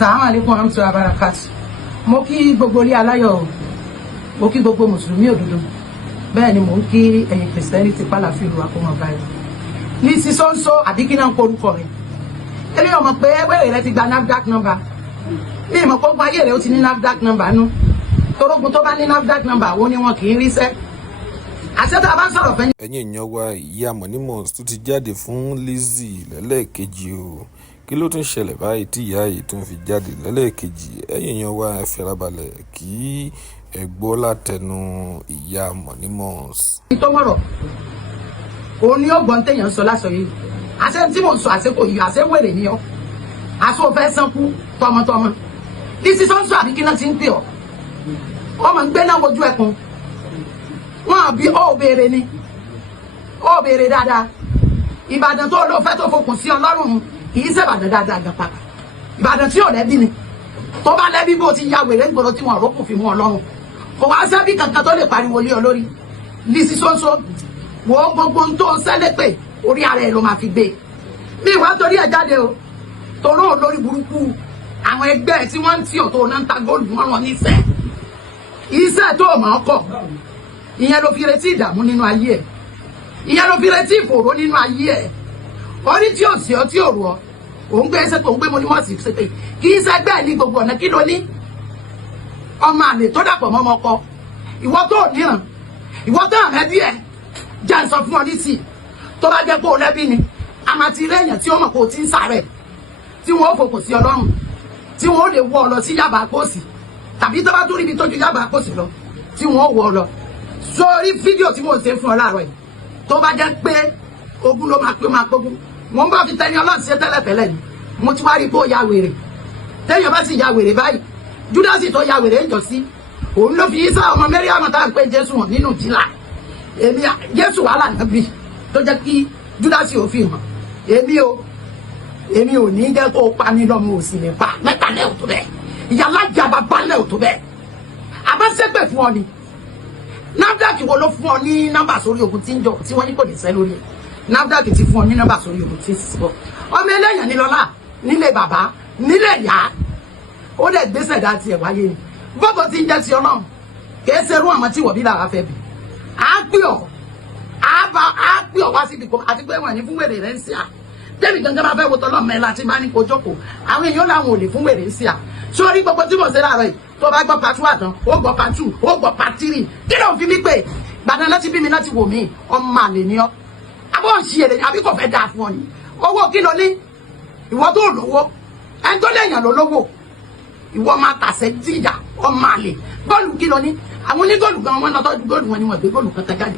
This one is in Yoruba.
Assalamu alaikum warahmatullahi wabarakatuh. Mo kí gbogbo ilé aláyọ̀, mo kí gbogbo mùsùlùmí òdodo. Bẹ́ẹ̀ ni mo ń kí ẹ̀yin Kristẹni ti pálàfin ìlú àkómọ báyìí. Ní sísọ́nsọ́ àbí kí náà ń korúkọ rẹ̀. Èmi ò mọ̀ pé wẹ́rẹ̀ rẹ ti gba NAFDAC number. Mi ò mọ̀ pé ogun ayé rẹ̀ ó ti ní NAFDAC number nú. Torógun tó bá ní NAFDAC number wo ni wọn kì í ríṣẹ́. Àṣẹ tá a bá sọ̀rọ̀ fẹ́. Ẹ̀yin èèyàn wa, ìyá Monimos tún ti jáde fún Lizzy lẹ́lẹ́ẹ̀kejì o. Kí ló tún ṣẹlẹ̀ báyìí tí ìyá yìí tún fi jáde lẹ́lẹ́ẹ̀kejì? Ẹ̀yin èèyàn wa, ẹ farabalẹ̀ kí ẹ gbọ́ látẹnu ìyá Monimos. Tó mọ̀rọ̀ òun ni ó gbọ́n téèyàn sọ lásọ yìí. Àṣẹ tí mò ń sọ àṣẹ kò yí àṣẹ wèrè ni ọ́. Àṣẹ ò fẹ́ sánkú tọmọtọmọ. Ní sísọ́nsọ́ àbí kí náà ti ń pè ọ́. Ọmọ ń gbé náà wojú ẹkùn. Wọ́n àbí ó béèrè ni. Ó béèrè dáadáa. Ìbàdàn tó lọ fẹ́ tó fokùn sí Ọlọ́run kì í ṣèbàdàn dáadáa gan pàpà. Ìbàdàn tí ò lẹ́bí ni. Tó bá lẹ́bí bó ti ya wèrè gbọ́dọ̀ tí wọ́n rọ́pò fi mú Ọlọ́run. Kò wá sẹ́bí kankan tó lè pariwo lé ọ lórí. Ní sísọ́nsọ́ wo gbogbo ń tó ń sẹ́lẹ̀ pé orí ara ẹ̀ ló máa fi gbé. Mi ìwà torí ẹ̀ jáde o. Toró olórí burúkú àwọn ẹgbẹ́ tí wọ́n ń tí ò tó náà ń ta góòlù wọn rán níṣẹ́. Iṣẹ́ tó mọ̀ ọ́ kọ̀. Ìyẹn ló fi retí ìdààmú nínú ayé ẹ̀. Ìyẹn ló fi retí ìfòòró nínú ayé ẹ̀. Orí tí ò sí ọ tí ò rù ọ. Òun gbé ẹsẹ̀ tó ń gbé Monimos ṣe pé kì í ṣẹgbẹ́ ní gbogbo ọ̀nà kí ló ní. Ọmọ àlè tó dàpọ̀ mọ́ ọmọ ọkọ. Ìwọ tó níran. Ìwọ tó hàn ẹbí ẹ̀. Jẹ́ ń sọ fún ọ nísì. Tó bá jẹ́ pé o lẹ́bí ni. A máa ti rí èèyàn tí ó mọ̀ pé o ti ń sàárẹ̀. Tí wọ́n ó fòkò sí Ọlọ́run. Tí wọ́n ó lè wọ́ ọ lọ sí Yaba Kóòsì. Tàbí tó bá tó ríbi tó ju Yaba Kóòsì lọ. Tí wọ́n ó wọ́ ọ lọ. Sórí fídíò tí mo ṣe fún ọ láàárọ̀ yìí. Tó bá jẹ́ pé ogun ló máa pé máa gbógun. Mo ń bá fi tẹni Ọlọ́run ṣe tẹ́lẹ̀tẹ́lẹ̀ ni. Mo ti wá rí pé ó ya wèrè. Téèyàn bá sì ya wèrè báyìí. Júdásì tó ya wèrè ń jọ sí. Òun ló fi Ísá ọmọ Mẹ́ríàmù tá à ń pè Jésù hàn nínú ìjìlá. Èmi Jésù wà lànàbí tó jẹ́ kí Júdásì ò fi hàn. Èmi ò ní jẹ́ kó pa ní lọ́mọ òsì lè pa mẹ́ta lẹ́ ò tó bẹ́ẹ̀. Ìyá alájà bàbá lẹ́ ò tó bẹ́ẹ̀. Àbá ṣépè fún ọ ni. NAFDAC wo ló fún ọ ní nọ́mbà sórí ogun tí ń jọ tí wọ́n ní kò ní sẹ́ lórí ẹ̀. NAFDAC ti fún ọ ní nọ́mbà sórí ogun tí ń sọ. Ọmọ ẹlẹ́yàn ní lọ́lá nílé bàbá nílé ìyá. Ó lè gbèsè dá tiẹ̀ wáyé ni. Bọ́bọ̀ ti ń jẹ́ ti Ọlọ́run. Kìí ṣerú àwọn tí wọ̀ bí làwa fẹ́ bì. À pè ọ́ wá síbi kan àti pé wọ́n ní fún wèrè rẹ̀ ń ṣe à. Tẹ́mi gangan máa fẹ́ wo tọ́lọ́ mẹ́la tí máa ní kó jókòó. Àwọn èèyàn làwọn ò lè fún wèrè ń ṣe à. Sórí gbogbo tí mo ṣe láàárọ̀ yìí tó bá gbọ́ pàtó àtàn ó gbọ́ pàtó ó gbọ́ pàtírì. Kí ló ń fi mí pè? Gbàdán láti bí mi láti wò mí ọmọ àlè ni ọ́. Àbọ̀ ń ṣe èrè àbí kò fẹ́ dáa fún ọ ni. Owó kí ló ní? Ìwọ tó lówó. Ẹni tó lèèyàn ló lówó. Ìwọ máa tàṣẹ jíjà ọmọ àlè. Góòlù kí ló ní? Àwọn onígóòlù gan wọn lọ tọ́jú góòlù wọn ni wọ́n gbé góòlù kan tẹ́ jáde.